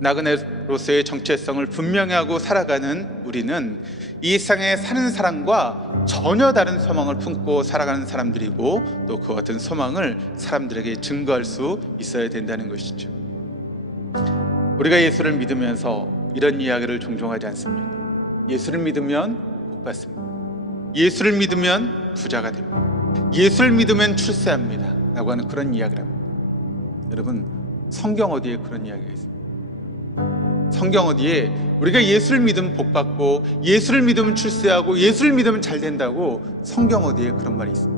나그네로서의 정체성을 분명히 하고 살아가는 우리는 이 세상에 사는 사람과 전혀 다른 소망을 품고 살아가는 사람들이고 또 그 같은 소망을 사람들에게 증거할 수 있어야 된다는 것이죠. 우리가 예수를 믿으면서 이런 이야기를 종종 하지 않습니다. 예수를 믿으면 복 받습니다. 예수를 믿으면 부자가 됩니다. 예수를 믿으면 출세합니다. 라고 하는 그런 이야기를 합니다. 여러분, 성경 어디에 그런 이야기가 있습니까? 성경 어디에 우리가 예수를 믿으면 복 받고 예수를 믿으면 출세하고 예수를 믿으면 잘 된다고 성경 어디에 그런 말이 있습니까?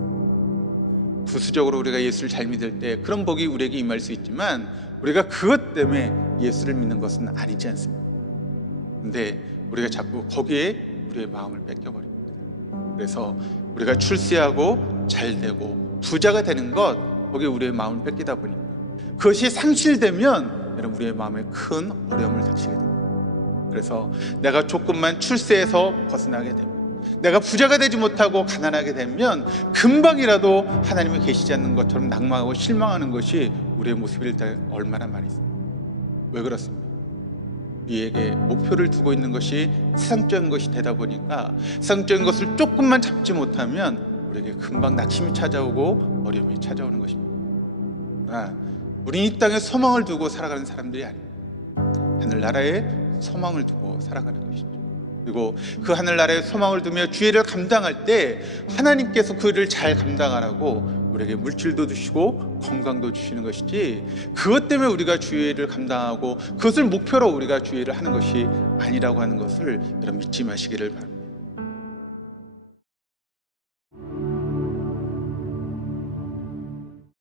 부수적으로 우리가 예수를 잘 믿을 때 그런 복이 우리에게 임할 수 있지만 우리가 그것 때문에 예수를 믿는 것은 아니지 않습니까? 근데 우리가 자꾸 거기에 우리의 마음을 뺏겨버립니다. 그래서 우리가 출세하고 잘 되고 부자가 되는 것 거기에 우리의 마음을 뺏기다 보니까 그것이 상실되면 여러분 우리의 마음에 큰 어려움을 닥치게 됩니다. 그래서 내가 조금만 출세해서 벗어나게 됩니다. 내가 부자가 되지 못하고 가난하게 되면 금방이라도 하나님이 계시지 않는 것처럼 낭망하고 실망하는 것이 우리의 모습일 때 얼마나 많이 있습니다. 왜 그렇습니까? 우리에게 목표를 두고 있는 것이 세상적인 것이 되다 보니까 세상적인 것을 조금만 잡지 못하면 우리에게 금방 낙심이 찾아오고 어려움이 찾아오는 것입니다. 아, 우리는 이 땅에 소망을 두고 살아가는 사람들이 아닙니다. 하늘나라에 소망을 두고 살아가는 것이죠. 그리고 그 하늘나라에 소망을 두며 주의를 감당할 때 하나님께서 그 일을 잘 감당하라고 우리에게 물질도 주시고 건강도 주시는 것이지 그것 때문에 우리가 주의를 감당하고 그것을 목표로 우리가 주의를 하는 것이 아니라고 하는 것을 여러분 믿지 마시기를 바랍니다.